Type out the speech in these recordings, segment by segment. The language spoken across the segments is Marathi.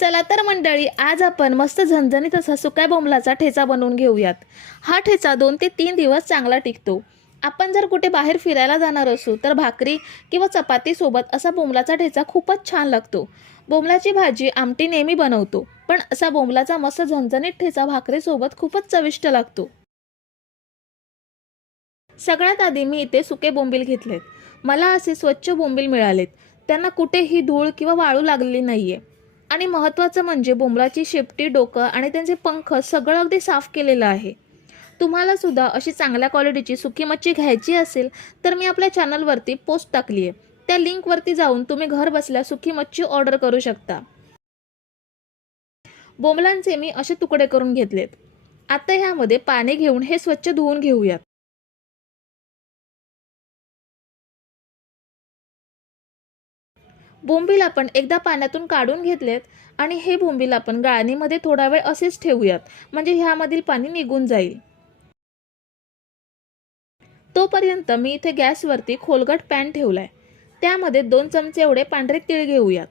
चला तर मंडळी आज आपण मस्त झणझणीत असा सुक्या बोंबलाचा ठेचा बनवून घेऊयात. हा ठेचा दोन ते तीन दिवस चांगला टिकतो. आपण जर कुठे बाहेर फिरायला जाणार असू तर भाकरी किंवा चपातीसोबत असा बोंबलाचा ठेचा खूपच छान लागतो. बोंबलाची भाजी आमटी नेहमी बनवतो पण असा बोंबलाचा मस्त झणझणीत ठेचा भाकरीसोबत खूपच चविष्ट लागतो. सगळ्यात आधी मी इथे सुके बोंबील घेतलेत. मला असे स्वच्छ बोंबील मिळालेत. त्यांना कुठेही धूळ किंवा वाळू लागलेली नाहीये. आणि महत्त्वाचं म्हणजे बोंबलाची शेपटी डोकं आणि त्यांचे पंख सगळं अगदी साफ केलेलं आहे. तुम्हाला सुद्धा अशी चांगल्या क्वालिटीची सुकी मच्छी घ्यायची असेल तर मी आपल्या चॅनलवरती पोस्ट टाकली आहे त्या लिंकवरती जाऊन तुम्ही घर बसल्या सुकी मच्छी ऑर्डर करू शकता. बोंबलांचे मी असे तुकडे करून घेतलेत. आता ह्यामध्ये पाणी घेऊन हे स्वच्छ धुवून घेऊयात. बोंबील आपण एकदा पाण्यातून काढून घेतलेत आणि हे बोंबील आपण गाळणीमध्ये थोडा वेळ असेच ठेवूयात. म्हणजे ह्यामधील पाणी निघून जाईल. तोपर्यंत मी इथे गॅसवरती खोलगट पॅन ठेवलाय. त्यामध्ये दोन चमचे एवढे पांढरे तीळ घेऊयात.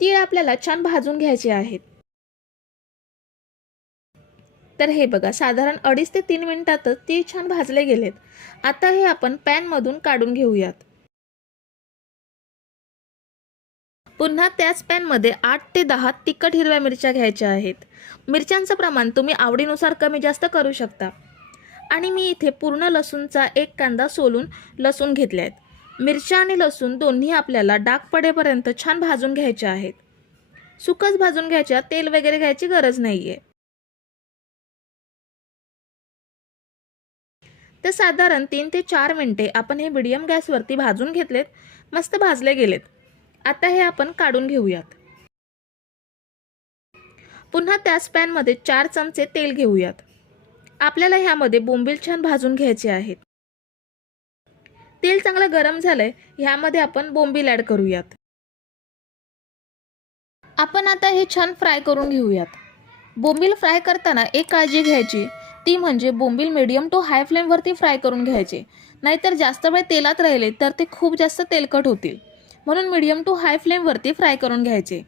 तीळ आपल्याला छान भाजून घ्यायचे आहेत. तर हे बघा साधारण अडीच ते तीन मिनिटातच तीळ छान भाजले गेलेत. आता हे आपण पॅनमधून काढून घेऊयात. पुन्हा त्याच पॅनमध्ये आठ ते दहा तिखट हिरव्या मिरच्या घ्यायच्या आहेत. मिरच्यांचं प्रमाण तुम्ही आवडीनुसार कमी जास्त करू शकता. आणि मी इथे पूर्ण लसूणचा एक कांदा सोलून लसूण घेतले आहेत. मिरच्या आणि लसूण दोन्ही आपल्याला डाग पडेपर्यंत छान भाजून घ्यायच्या आहेत. सुकच भाजून घ्यायच्या तेल वगैरे घ्यायची गरज नाही आहे तर साधारण तीन ते चार मिनिटे आपण हे मिडियम गॅसवरती भाजून घेतलेत. मस्त भाजले गेलेत. आता हे आपण काढून घेऊयात. पुन्हा त्याच पॅनमध्ये चार चमचे तेल घेऊयात. आपल्याला ह्यामध्ये बोंबील छान भाजून घ्यायचे आहेत. तेल चांगलं गरम झालंय ह्यामध्ये आपण बोंबील ॲड करूयात. आपण आता हे छान फ्राय करून घेऊयात. बोंबील फ्राय करताना एक काळजी घ्यायची. ती म्हणजे बोंबील मीडियम टू हाय फ्लेमवरती फ्राय करून घ्यायचे. नाहीतर जास्त वेळ तेलात राहिले तर ते खूप जास्त तेलकट होतील. म्हणून मिडियम टू हाय फ्लेमवरती फ्राय करून घ्यायचे.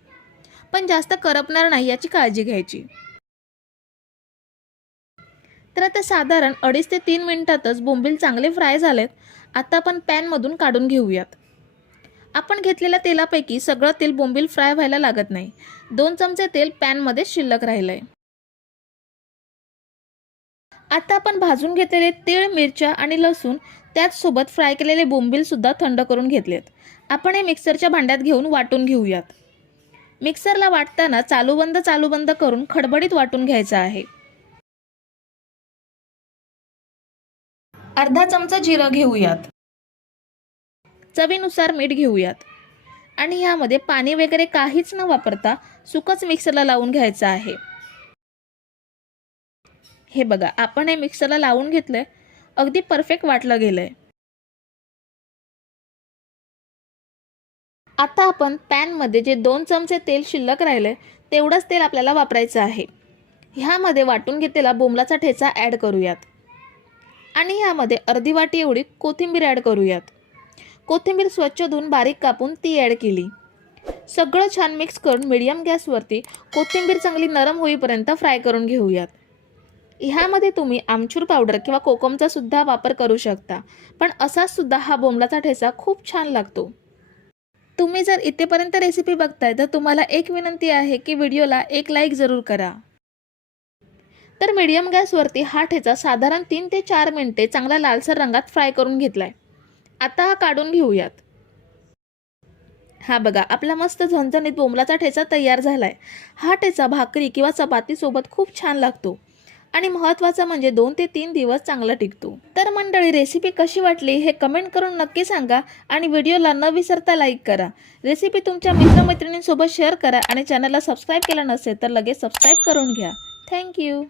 पण जास्त करपणार नाही याची काळजी घ्यायची. तर आता साधारण अडीच ते तीन मिनिटातच बोंबील चांगले फ्राय झालेत. आता आपण पॅनमधून काढून घेऊयात. आपण घेतलेल्या तेलापैकी सगळं तेल बोंबील फ्राय व्हायला लागत नाही. दोन चमचे तेल पॅनमध्ये शिल्लक राहिलंय. आता आपण भाजून घेतलेले तीळ मिरच्या आणि लसूण त्याचसोबत फ्राय केलेले बोंबीलसुद्धा थंड करून घेतलेत. आपण हे मिक्सरच्या भांड्यात घेऊन वाटून घेऊयात. मिक्सरला वाटताना चालूबंद चालूबंद करून खडबडीत वाटून घ्यायचं आहे. अर्धा चमचा जिरं घेऊयात. चवीनुसार मीठ घेऊयात. आणि यामध्ये पाणी वगैरे काहीच न वापरता सुकच मिक्सरला लावून घ्यायचं आहे. हे बघा आपण हे मिक्सरला लावून घेतलंय. अगदी परफेक्ट वाटलं गेलंय. आता आपण पॅनमध्ये जे दोन चमचे तेल शिल्लक राहिले तेवढंच तेल आपल्याला वापरायचं आहे. ह्यामध्ये वाटून घेतलेला बोंबलाचा ठेचा ॲड करूयात. आणि ह्यामध्ये अर्धी वाटी एवढी कोथिंबीर ॲड करूयात. कोथिंबीर स्वच्छ धुवून बारीक कापून ती ॲड केली. सगळं छान मिक्स करून मिडियम गॅसवरती कोथिंबीर चांगली नरम होईपर्यंत फ्राय करून घेऊयात. ह्यामध्ये तुम्ही आमचूर पावडर किंवा कोकमचा सुद्धा वापर करू शकता. पण असाच सुद्धा हा बोंबलाचा ठेचा खूप छान लागतो. तुम्ही जर इथेपर्यंत रेसिपी बघताय तर तुम्हाला एक विनंती आहे की व्हिडिओला एक लाईक जरूर करा. तर मीडियम गॅसवरती हा ठेचा साधारण तीन ते चार मिनटे चांगला लालसर रंगात फ्राय करून घेतलाय. आता हा काढून घेऊयात. हा बघा आपला मस्त झणझणीत बोंबलाचा ठेचा तयार झालाय. हा ठेचा भाकरी किंवा चपातीसोबत खूप छान लागतो. आणि महत्त्वाचं म्हणजे दोन ते तीन दिवस चांगला टिकतो. तर मंडळी रेसिपी कशी वाटली हे कमेंट करून नक्की सांगा आणि व्हिडिओला न विसरता लाईक करा. रेसिपी तुमच्या मित्रमैत्रिणींसोबत शेअर करा आणि चॅनलला सबस्क्राईब केलं नसेल तर लगेच सबस्क्राईब करून घ्या. थँक्यू